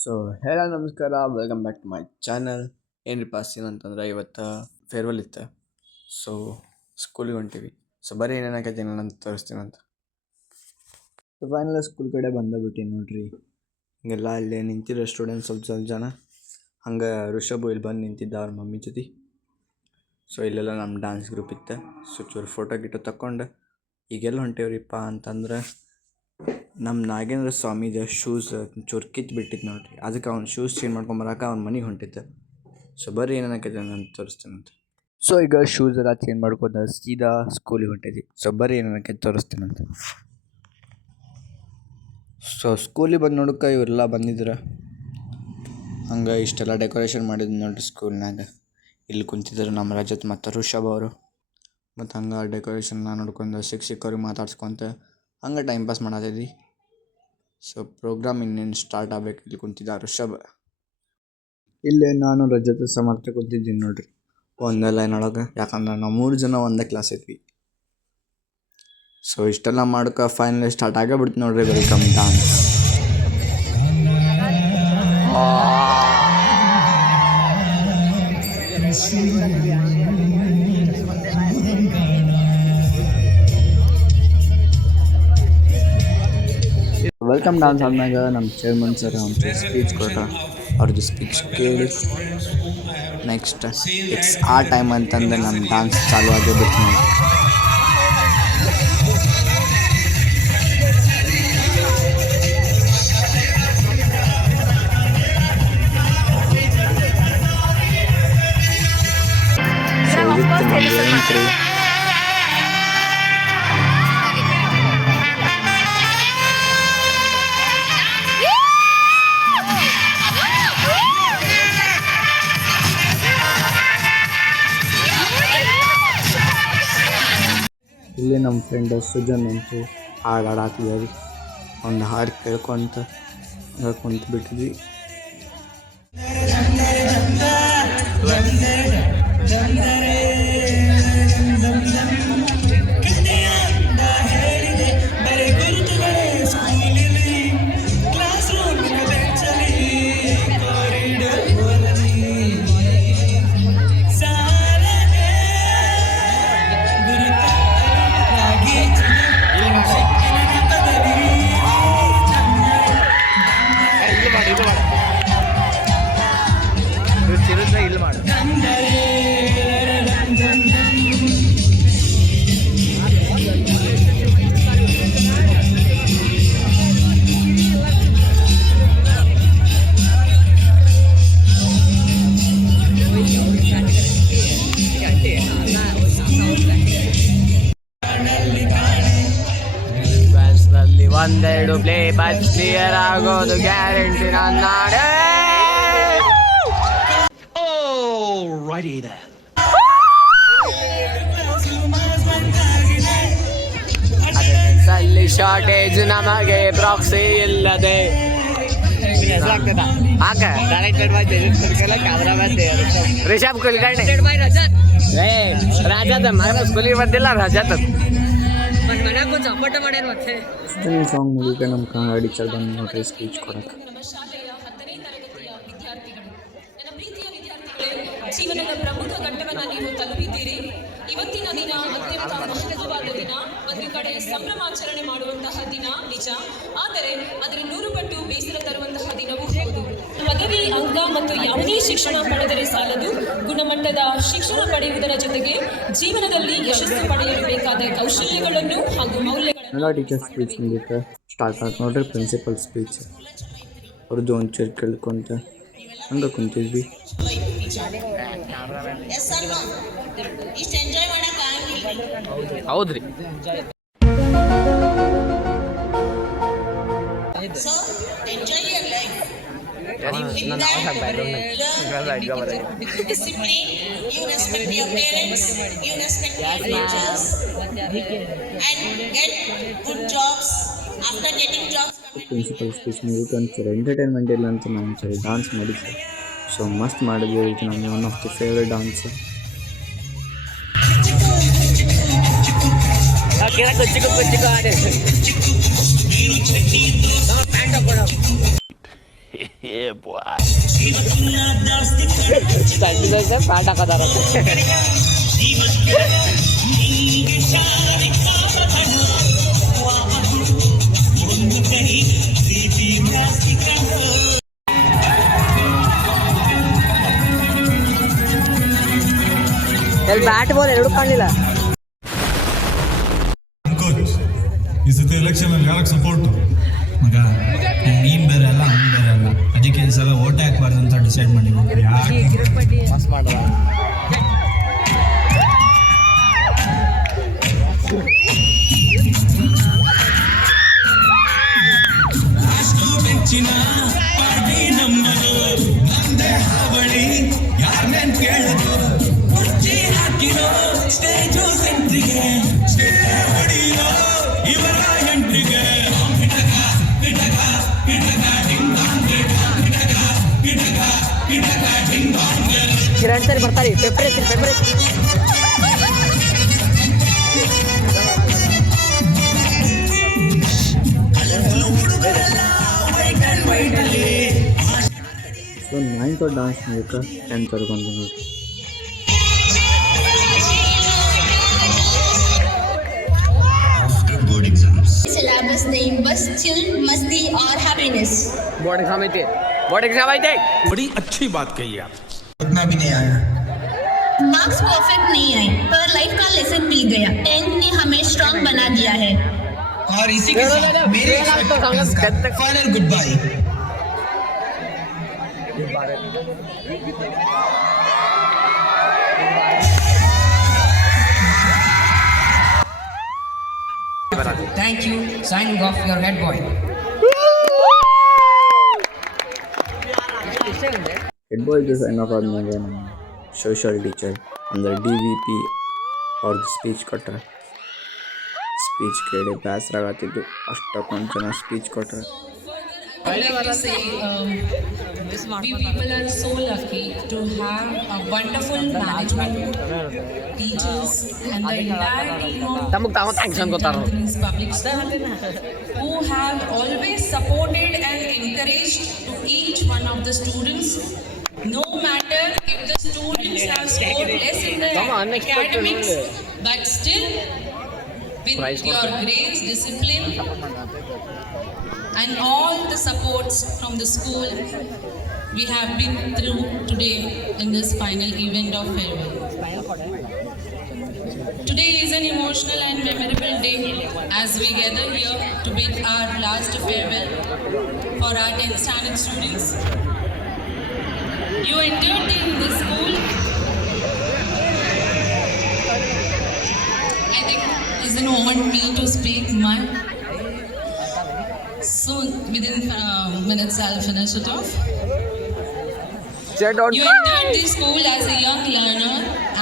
So ಹೇಳೋ ನಮಸ್ಕಾರ, welcome back to my channel. ಏನ್ರಿಪ್ಪ ಸೀನ್ ಅಂತಂದ್ರೆ ಇವತ್ತು ಫೇರ್ವೆಲ್ ಇತ್ತು. ಸೊ ಸ್ಕೂಲಿಗೆ ಹೊಂಟೀವಿ. ಸೊ ಬರೀ ಏನೇನಾಗೈತೆ ಏನಂತ ತೋರಿಸ್ತೀನಂತ. ಸೊ ಫೈನಲ್ ಸ್ಕೂಲ್ ಕಡೆ ಬಂದುಬಿಟ್ಟು ನೋಡ್ರಿ, ಹಿಂಗೆಲ್ಲ ಇಲ್ಲೇ ನಿಂತಿರೋ ಸ್ಟೂಡೆಂಟ್ಸ್ ಸ್ವಲ್ಪ ಜನ. ಹಂಗೆ ಋಷಭು ಇಲ್ಲಿ ಬಂದು ನಿಂತಿದ್ದ ಅವ್ರ ಮಮ್ಮಿ ಜೊತೆ. ಸೊ ಇಲ್ಲೆಲ್ಲ ನಮ್ಮ ಡ್ಯಾನ್ಸ್ ಗ್ರೂಪ್ ಇತ್ತು. ಸೊ ಚೂರು ಫೋಟೋ ಗಿಟೋ ತಕ್ಕೊಂಡು ಈಗೆಲ್ಲ ಹೊಂಟೇವ್ರಿಪ್ಪ ಅಂತಂದ್ರೆ ನಮ್ಮ ನಾಗೇಂದ್ರ ಸ್ವಾಮಿದ ಶೂಸ್ ಚೂರು ಕಿತ್ತು ಬಿಟ್ಟಿತ್ತು ನೋಡ್ರಿ. ಅದಕ್ಕೆ ಅವ್ನು ಶೂಸ್ ಚೇಂಜ್ ಮಾಡ್ಕೊಂಬರಕ್ಕೆ ಅವ್ನ ಮನೆಗೆ ಹೊಂಟಿದ್ದೆ. ಸೊ ಬರ್ರಿ ಏನೇನಕೈತೆ ನಾನು ತೋರಿಸ್ತೇನಂತ. ಸೊ ಈಗ ಶೂಸ್ ಎಲ್ಲ ಚೇಂಜ್ ಮಾಡ್ಕೊಂಡು ಸೀದಾ ಸ್ಕೂಲಿಗೆ ಹೊಂಟಿದ್ವಿ. ಸೊ ಬರ್ರಿ ಏನೇನಕೈತೆ ತೋರಿಸ್ತೇನಂತ. ಸೊ ಸ್ಕೂಲಿಗೆ ಬಂದು ನೋಡಕ್ಕೆ ಇವರೆಲ್ಲ ಬಂದಿದ್ರು. ಹಂಗೆ ಇಷ್ಟೆಲ್ಲ ಡೆಕೋರೇಷನ್ ಮಾಡಿದ್ವಿ ನೋಡ್ರಿ ಸ್ಕೂಲ್ನಾಗ. ಇಲ್ಲಿ ಕುಂತಿದ್ರು ನಮ್ಮ ರಜತ್ ಮತ್ತು ಋಷಭ್ ಅವರು. ಮತ್ತು ಹಂಗೆ ಡೆಕೋರೇಷನ್ನ ನೋಡ್ಕೊಂಡು ಶಿಕ್ಷಕರಿಗೆ ಮಾತಾಡ್ಸ್ಕೊತ ಹಂಗೆ ಟೈಮ್ ಪಾಸ್ ಮಾಡತ್ತಿದ್ವಿ. ಸೊ ಪ್ರೋಗ್ರಾಮ್ ಇನ್ನೇನು ಸ್ಟಾರ್ಟ್ ಆಗ್ಬೇಕು. ಇಲ್ಲಿ ಕುಂತಿದ್ದ ಋಷಭ್. ಇಲ್ಲೇ ನಾನು ರಜತ ಸಮರ್ಥ ಕುಂತಿದ್ದೀನಿ ನೋಡ್ರಿ ಒಂದೇ ಲೈನ್ ಒಳಗೆ. ಯಾಕಂದ್ರೆ ನಾವು 3 ಜನ ಒಂದೇ ಕ್ಲಾಸ್ ಇದ್ವಿ. ಸೊ ಇಷ್ಟೆಲ್ಲ ಮಾಡೋಕೆ ಫೈನಲ್ ಸ್ಟಾರ್ಟ್ ಆಗೇ ಬಿಡ್ತು ನೋಡ್ರಿ. Welcome dance. ವೆಲ್ಕಮ್ ಡಾನ್ಸ್ ಆದ್ಮ್ಯಾಗ ನಮ್ಮ ಚೇರ್ಮನ್ ಸರ್ ಒಂದು ಸ್ಪೀಚ್ ಕೊಟ್ಟ. ಅವ್ರದ್ದು ಸ್ಪೀಚ್ ಕೇಳಿ ನೆಕ್ಸ್ಟ್ ಇಟ್ಸ್ ಆ ಟೈಮ್ ಅಂತಂದ್ರೆ ನಮ್ಮ ಡಾನ್ಸ್ ಚಾಲು ಆಗೇ ಬಿಟ್ಟು ನೋಡಿ. ಇಲ್ಲಿ ನಮ್ಮ ಫ್ರೆಂಡ್ ಸುಜನ್ ಅಂತೂ ಹಾಡು ಹಾಡಾತಿದ್ವಿ. ಒಂದು ಹಾಡು ಕೇಳ್ಕೊಂತ ಕುಂತು ಬಿಟ್ಟಿದ್ವಿ. ಒಂದೆರಡು ಪ್ಲೇ ಕ್ಲಿಯರ್ ಆಗೋದು ಗ್ಯಾರಂಟಿ ನಾನೇ. ಅಲ್ಲಿ ಶಾರ್ಟೇಜ್ ನಮಗೆ ಪ್ರಾಕ್ಸಿ ಇಲ್ಲದೆ ರಿಷಬ್ ಕುಲಕರ್ಣಿ ರಾಜಾದ ಸ್ಕೂಲಿಗೆ ಬಂದಿಲ್ಲ. ರಾಜಾದ ಸಾಂಗ್ ಮುಗಿಕ ನಮ್ಮ ಕನ್ನಡ ಟೀಚರ್ ಬಂದು ನೋಡ್ರಿ ಸ್ಪೀಚ್ ಕೊಡಕ್ಕೆ. ಜೀವನದ ಪ್ರಮುಖ ಘಟ್ಟವನ್ನು ನೀವು ತಲುಪಿದ್ದೀರಿ. ಇವತ್ತಿನ ದಿನ ಅತ್ಯಂತ ಮಹತ್ವವಾದ ದಿನ. ಒಂದು ಕಡೆ ಸಂಭ್ರಮಾಚರಣೆ ಮಾಡುವಂತಹ ದಿನ ನಿಜ, ಆದರೆ ಅದರ 100 ಪಟ್ಟು ಬೇಸರ ತರುವಂತಹ ದಿನವೂ ಹೌದು. ಪದವಿ ಅಂಕ ಮತ್ತು ಯಾವುದೇ ಶಿಕ್ಷಣ ಪಡೆದರೆ ಸಾಲದು. ಗುಣಮಟ್ಟದ ಶಿಕ್ಷಣ ಪಡೆಯುವುದರ ಜೊತೆಗೆ ಜೀವನದಲ್ಲಿ ಯಶಸ್ಸು ಪಡೆಯಲು ಬೇಕಾದ ಕೌಶಲ್ಯಗಳನ್ನು ಹಾಗೂ ಮೌಲ್ಯಗಳನ್ನು. ಟೀಚರ್ ಸ್ಪೀಚ್ ಮುಗಿಕ ಸ್ಟಾರ್ಟ್ ಆಯ್ತು ನೋಡ್ರಿ. ಪ್ರಿನ್ಸಿಪಲ್ ಸ್ಪೀಚ್ ಅವ್ರದ್ದು ಒಂಚೂರು ಕೇಳ್ಕೊಂತ ಹಂಗೆ ಕುಂತಿದ್ವಿ. ಹೌದ್ರಿ. ಪ್ರಿನ್ಸಿಪಲ್ ಸ್ಪೀಚ್ ಮುಗಿತು ಒಂಚೂರು ಎಂಟರ್ಟೈನ್ಮೆಂಟ್ ಇಲ್ಲ ಅಂತ ನಾವು ಒಂದ್ಸರಿ ಡಾನ್ಸ್ ಮಾಡಿದ್ವಿ. ಸೊ ಮಸ್ತ್ ಮಾಡಿದ್ವಿ. ಇದು ನಮಗೆ one of the favourite dance. Pant ಹಾಕೋದಾರ ಎಲ್ಲಿ ಬ್ಯಾಟ್ ಬಾಲ್ ಎರಡು ಕಾಣಲಿಲ್ಲ. ಈ ಸತಿ ಎಲೆಕ್ಷನ್ ಅಲ್ಲಿ ಯಾರಿಗೆ ಸಪೋರ್ಟ್ ಮಗ? ನೀನ್ ಬೇರೆ ಅಲ್ಲ ಅವ್ನು ಬೇರೆ ಅಲ್ಲ, ಅದಕ್ಕೆ ಈ ಸಲ ಓಟ್ ಹಾಕ್ಬಾರ್ದು ಅಂತ ಡಿಸೈಡ್ ಮಾಡಿದ್ವಿ. ಪಾಸ್ ಮಾಡುವ ಪಾರ್ಟಿ ನಮ್ಮದು, ನಂದೇ ಹಾವಳಿ, ಯಾರನ್ನೇನ್ ಕೇಳೋದು? ಕುರ್ಚಿ ಹಾಕಿರೋ ಸ್ಟೇಜು ಸೆಂಟ್ರಿಗೆ, ಸ್ಟೇಜ್ ಹೊಡಿಯೋ ಇವರ ಎಂಟ್ರಿಗೆ. ಕಿರಣ್ ಸರಿ ಬರ್ತಾರೆ. ಪೇಪರ್ ಐತಿ ಸೊ 9th डांस ಮೂಲಕ 10th ವರೆಗೆ ಬಂದು ನೋಡಿ. सिलेबस नहीं, बस चिल, मस्ती और हैप्पीनेस. बोर्ड एग्जाम ಐತೆ बड़ी अच्छी बात कही आप. उतना भी नहीं आया. मार्क्स परफेक्ट नहीं आए पर लाइफ का लेसन मिल गया. 10th ने हमें स्ट्रांग बना दिया है. और इसी के साथ मेरे एक्सपेक्टेशंस का final goodbye. Thank you. Signing off your head boy. Head ಬಾಯ್ಗೆ ಸೈನ್ ಆಫ್ ಆದಮೇಲೆ ನಮ್ಮ ಸೋಷಲ್ ಟೀಚರ್ ಅಂದರೆ DVP ಅವ್ರದ್ದು ಸ್ಪೀಚ್ ಕೊಟ್ಟರೆ. ಸ್ಪೀಚ್ ಕೇಳಿ ಬೇಸರಾಗತ್ತಿದ್ದು, ಅಷ್ಟಕ್ಕೊಂದು ಜನ ಸ್ಪೀಚ್ ಕೊಟ್ಟರೆ. I would like to say, we people are so lucky to have a wonderful management, teachers, and the entire team of Company's public school who have always supported and encouraged to each one of the students, no matter if the students have scored less in the academics, but still with your grace, discipline, and all the supports from the school, we have been through today in this final event of farewell. Today is an emotional and memorable day as we gather here to bid our last farewell for our 10th standard students. You entered in this school, I think, doesn't want me to speak much. So within minutes I'll finish it off. You entered the school as a young learner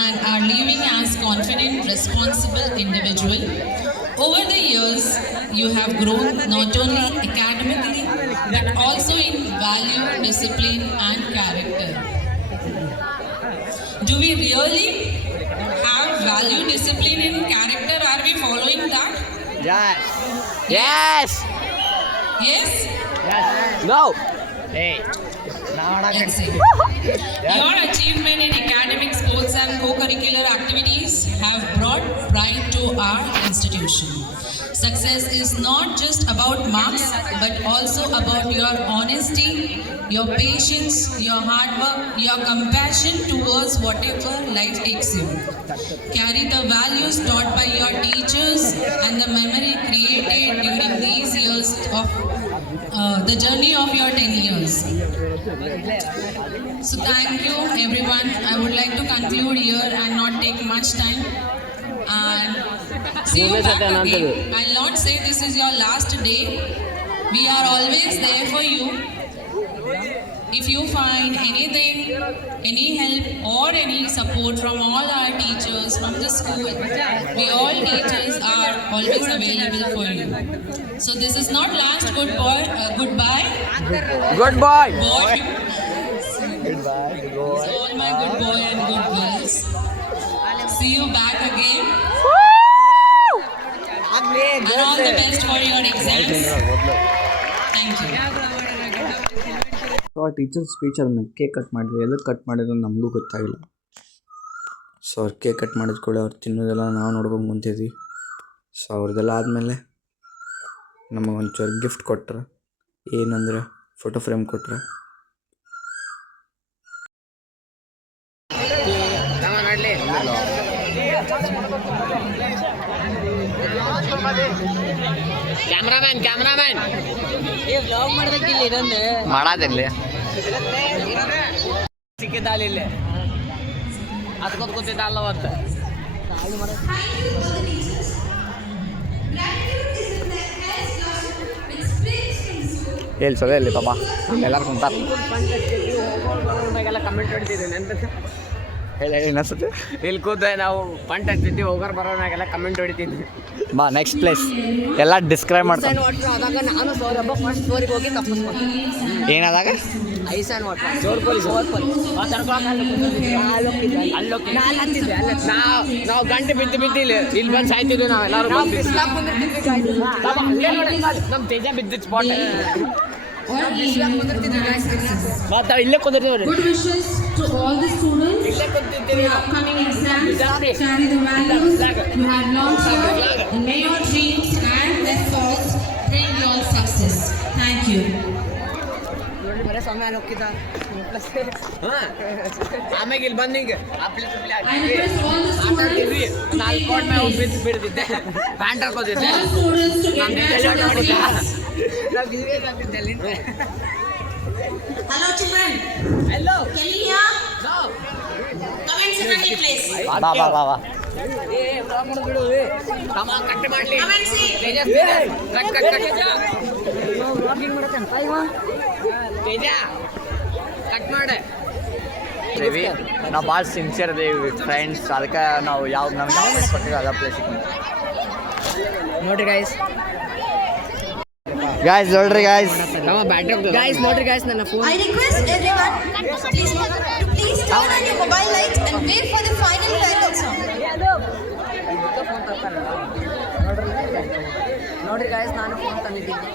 and are leaving as confident, responsible individual. Over the years, you have grown not only academically but also in value, discipline and character. Do we really have value, discipline and character? Are we following that? Yes. Yes? No. Let's see. Your achievement in academic, sports and co-curricular activities have brought pride to our institution. Success is not just about marks but also about your honesty, your patience, your hard work, your compassion towards whatever life takes you. Carry the values taught by your teachers and the memory created during these years of the journey of your 10 years. So thank you everyone. I would like to conclude here and not take much time. And see you back again. I'll not say this is your last day. We are always there for you. If you find anything, any help or any support from all our teachers from the school, we all teachers are always available for you. So this is not last goodbye. Good boy. Boy. So all my good boy and good girls. See you back again. And all the best for your exams. Thank you. So ಆ teacher speech ಆದ್ಮೇಲೆ cake cut ಮಾಡಿದ್ರು. ಎಲ್ಲಕ್ಕೆ cut ಮಾಡಿದ್ರು ನಮಗೂ ಗೊತ್ತಾಗಿಲ್ಲ. So ಅವ್ರು cake cut ಮಾಡಿದ ಕೂಡ ಅವ್ರು ತಿನ್ನೋದೆಲ್ಲ ನಾವು ನೋಡ್ಕೊಂಡು ಕುಂತಿದ್ವಿ. ಸೊ ಅವ್ರದ್ದೆಲ್ಲ ಆದಮೇಲೆ ನಮಗೆ ಒಂಚೂರು ಗಿಫ್ಟ್ ಕೊಟ್ರು. ಏನಂದ್ರೆ ಫೋಟೋ ಫ್ರೇಮ್ ಕೊಟ್ರು. ಕ್ಯಾಮ್ರಾಮನ್ ಮಾಡೋದಿಲ್ಲ ಸಿಕ್ಕಿದ್ದಾಲಿಲ್ಲ ಅದು ಕೂತಿದ್ದಲ್ಲ ಅವತ್ತು ಹೇಳ್ಸೋದೇ ಇಲ್ಲಿ ಪಾಪ ಎಲ್ಲರೂ ಕುಂತಾರೆ. ಕಮೆಂಟ್ ಹೊಡಿತಿದ್ವಿ ನೆನ್ಪ ಹೇಳಿ ಅನಿಸುತ್ತೆ. ಇಲ್ಲಿ ಕೂತ ನಾವು ಪಂಟ್ ಹಚ್ತಿದ್ವಿ ಹೋಗೋರು ಬರೋನಾಗೆಲ್ಲ ಕಮೆಂಟ್ ಹೊಡಿತಿದ್ವಿ. ಬಾ ನೆಕ್ಸ್ಟ್ ಪ್ಲೇಸ್ ಎಲ್ಲ ಡಿಸ್ಕ್ರೈಬ್ ಮಾಡ್ತಾರೆ. ಅದಾಗ ನಾನು ಫಸ್ಟ್ ಸ್ಟೋರಿಗೆ ಹೋಗಿ ತಪ್ಪಿಸ್ಕೊಂಡು ಏನಾದಾಗ ಐಸ್ ಆ್ಯಂಡ್ ವಾಟರ್ ಜೋರ್ ಪೊಲೀಸ್ ನಾವು ಗಂಟೆ ಬಿದ್ದಿಲ್ಲ ಇಲ್ಲಿ ಬಂದು ಸಾಯ್ತಿದ್ವಿ ನಾವೆಲ್ಲರೂ ನಮ್ಮ ತೇಜ ಬಿದ್ದಿದ್ದು ಸ್ಪಾಟ್ ಮತ್ತೆ ಇಲ್ಲೇ ಕುಂದಿರ್ತೀವಿ. Good wishes to all the students in the upcoming exams. Carry the values you have learned here, and may your dreams and efforts bring your success. Thank you. ಸಮಯ ಹೋಗಿದ್ದ ಆಮೇಲೆ ಇಲ್ಲಿ ಬಂದು ಈಗ I request all the students ನಾಲ್ಕು coat ಮೇಲೆ ಬಿದ್ದು ಬಿಡ್ತಿದ್ದೆ pant ಹಾಕೋದಿದ್ದೆ all students to get back to their seats. Hello children. Hello. Can you hear? No. Come and sit on your place. ಬಾ ಬಾ ಬಾ ಬಾ ಬಿಡು ತಮ್ಮ ಕಟ್ ಮಾಡ್ಲಿ Come and see. Teja cut ಮಾಡೆ ದೇವಿ ನಾವು ಭಾಳ ಸಿನ್ಸಿಯರ್ ಇದೇವಿ ಫ್ರೆಂಡ್ಸ್. ಅದಕ್ಕೆ ನಾವು ಯಾವ ನಮ್ಗೆ ಯಾವ ಕೊಟ್ಟಿರೋ ಅದ ಪ್ಲೇಸಿಗೆ ನೋಡ್ರಿ ಗೈಸ್ ನೋಡ್ರಿ ಗಾಯ್ಸ್ ನಮ್ಮ ಬ್ಯಾಟ್ರಿ ಗೈಸ್ ನೋಡ್ರಿ ಗೈಸ್ ನನ್ನ phone I request everyone to please turn on your mobile light and wait for the final farewell song. ನೋಡ್ರಿ ಗೈಸ್ ನಾನು ಫೋನ್ ತಂದಿದ್ದೀನಿ.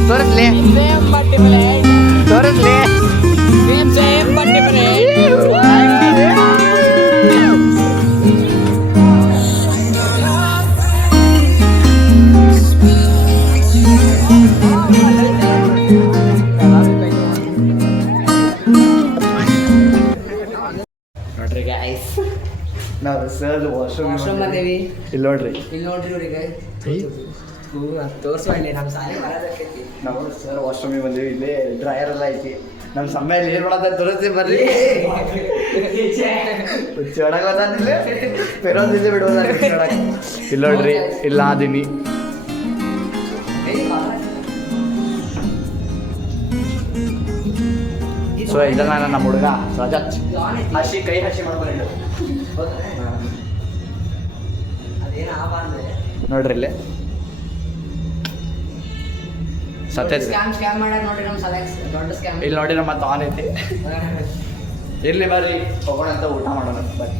ತೋರಿಸ್ಲಿ ತೋರಿಸ್ಲಿ ನೋಡ್ರಿ ಗಾಯ್ಸ್ ನಾವು ಸರ್ ವಾಶ್ರೂಮ್ ಬಂದೇವಿ. ಇಲ್ಲಿ ನೋಡ್ರಿ ಇಲ್ಲಿ ನೋಡ್ರಿ ಇವ್ರಿಗೆ ತೋರಿಸ್ಬಂಡಿ ನಮ್ಮ ಸಾಲಿ ಬರೋದಕ್ಕೈತಿ. ನಾವು ಸರ್ ವಾಶ್ರೂಮಿಗೆ ಬಂದೀವಿ. ಇಲ್ಲೇ ಡ್ರೈಯರ್ ಎಲ್ಲ ಐತಿ. ನಮ್ಮ ಸಮಯ ಏನು ಮಾಡೋದ ತೋರಿಸ್ತೀವಿ ಬರ್ರಿ. ಚೊಡಗ ಗೊತ್ತಾದಿಲ್ಲ ಪೆರೋದಿಲ್ಲ ಬಿಡೋದ. ಇಲ್ಲಿ ನೋಡ್ರಿ ಇಲ್ಲ ಅದೀನಿ. ಸೊ ಇದನ್ನ ನಮ್ಮ ಹುಡುಗ ರಜತ್ ಕೈ ಹಸಿ ಮಾಡ್ಕೊಂಡು ಅದೇನು ಆಗಬಾರ್ದು ನೋಡ್ರಿ ಇಲ್ಲೇ ಸತ್ಯ ಸ್ಕ್ಯಾಮ್ ಮಾಡ್ಯಾರ ನೋಡ್ರಿ ನಮ್ಮ ಸಲ ದೊಡ್ಡ ಸ್ಕ್ಯಾಮ್. ಇಲ್ಲಿ ನೋಡಿ ನಮ್ಮ ಮತ್ತೆ ಆನ್ ಐತಿ. ಇರ್ಲಿ ಬರ್ರಿ ಹೋಗೋಣ ಅಂತ ಊಟ ಮಾಡೋಣ ಬರ್ರಿ.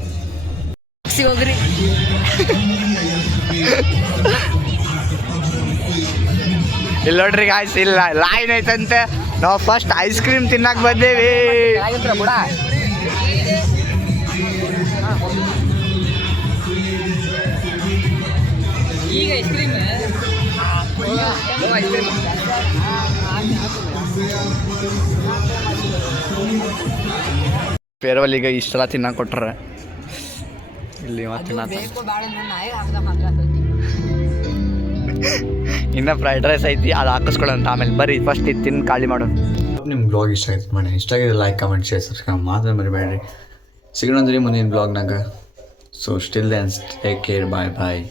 ಹೋಗ್ರಿ ಇಲ್ಲಿ ನೋಡ್ರಿ ಗಾಯ್ಸ್ ಇಲ್ಲ ಲೈನ್ ಐತಂತೆ ನಾವು ಫಸ್ಟ್ ಐಸ್ ಕ್ರೀಮ್ ತಿನ್ನಕ್ಕೆ ಬಂದೇವಿ. ಈಗ ಐಸ್ ಕ್ರೀಮ್ ಫೇರ್ವೆಲ್ಲಿಗೆ ಇಷ್ಟೆಲ್ಲ ತಿನ್ನಕ್ಕೆ ಕೊಟ್ರೆ ಇಲ್ಲಿ ಮತ್ತೆ ಇನ್ನು ಫ್ರೈಡ್ ರೈಸ್ ಐತಿ, ಅದು ಹಾಕಿಸ್ಕೊಳ್ಳೋಂತ ಆಮೇಲೆ ಬರ್ರಿ ಫಸ್ಟ್ ಇದು ತಿಂದು ಖಾಲಿ ಮಾಡೋಣ. ನಿಮ್ಮ ಬ್ಲಾಗ್ ಇಷ್ಟ ಆಯ್ತು ಮಾಡಿ, ಇಷ್ಟ ಆಗಿದೆ ಲೈಕ್ ಕಮೆಂಟ್ ಶೇರ್ ಸಬ್ಸ್ಕ್ರೈಬ್ ಮಾತ್ರ ಮರಿಬೇಡ್ರಿ. ಸಿಗೋಣಂದ್ರಿ ಮುಂದಿನ ಬ್ಲಾಗ್ನಾಗ. So still then take care, bye ಬಾಯ್.